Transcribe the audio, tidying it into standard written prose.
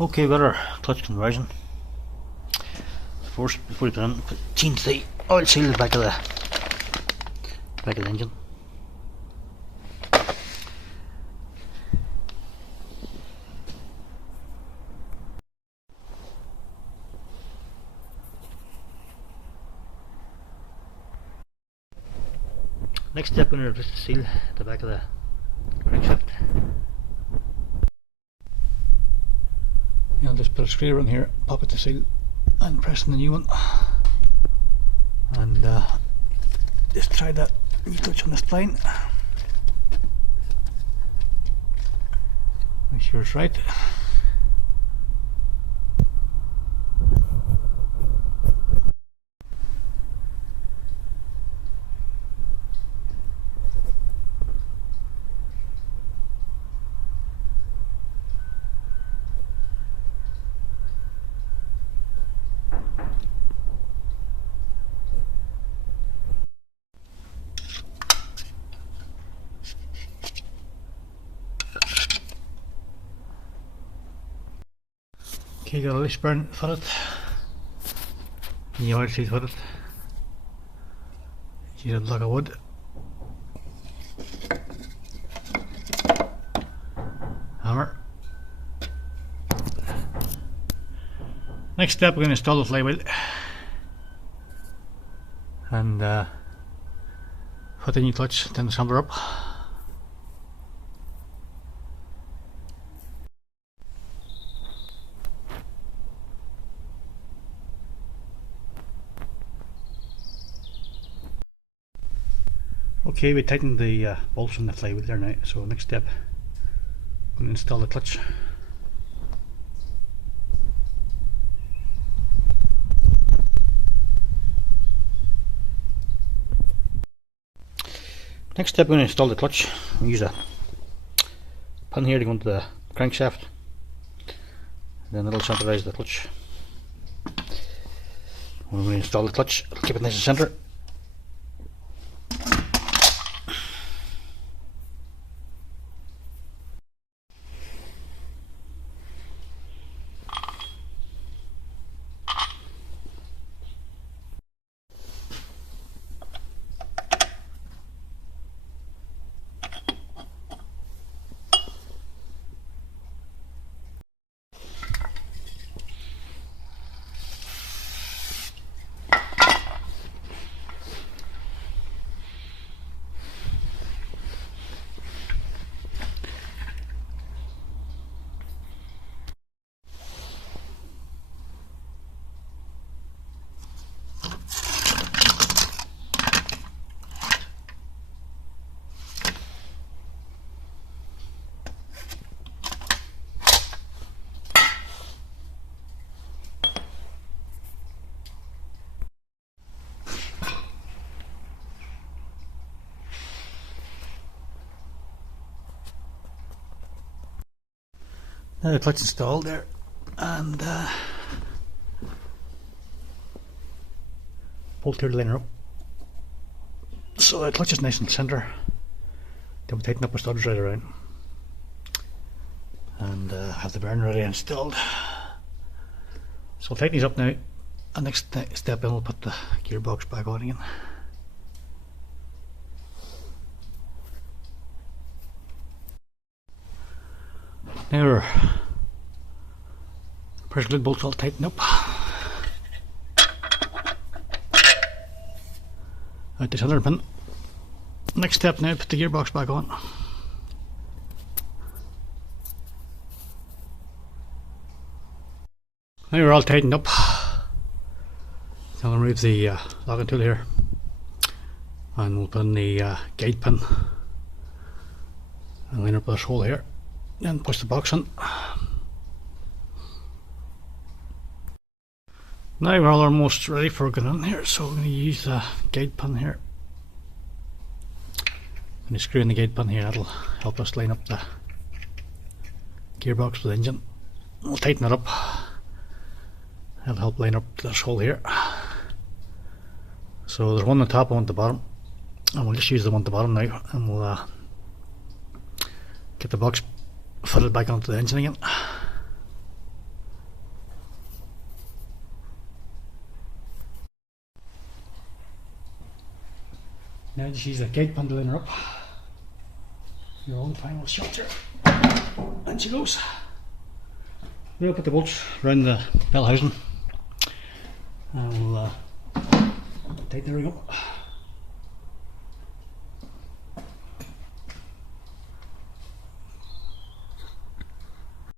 Okay, we got our clutch conversion. First, before we put in, change the oil seal at the back of the engine. Next step, we're going to replace the seal at the back of the crankshaft. I'll just put a screw in here, pop it the seal, and press in the new one. And just try that new clutch on this plane. Make sure it's right. Okay, got a leaf spring fitted, new oil seal fitted, use a block of wood, hammer. Next step, we're going to install the flywheel and put the new clutch, then assemble her up. Okay, we tightened the bolts on the flywheel there now, so next step, I'm going to install the clutch. Next step, we're going to install the clutch. We'll use a pin here to go into the crankshaft, then it'll centralise the clutch. When we install the clutch, it'll keep it nice and centre. Now the clutch installed there, and bolt here to line her up. So the clutch is nice and centre. Then we tighten up our studs right around, and have the bearing ready installed. So I'll tighten these up now, and next step in we'll put the gearbox back on again. Now our pressure glued bolts all tightened up. Out the cylinder pin. Next step now, put the gearbox back on. Now we're all tightened up. So I'll remove the locking tool here, and we'll put in the guide pin and line up this hole here. Then push the box in. Now we're all almost ready for going in here, so we're going to use the guide pin here. I'm going to screw in the guide pin here, that'll help us line up the gearbox with the engine. We'll tighten it up, that'll help line up this hole here. So there's one on the top, one at the bottom, and we'll just use the one at the bottom now, and we'll get the box fitted back onto the engine again. Now just use the gate bundle in her up. Your old final shot here. And she goes. Now put the bolts around the bell housing and we'll tighten the ring up.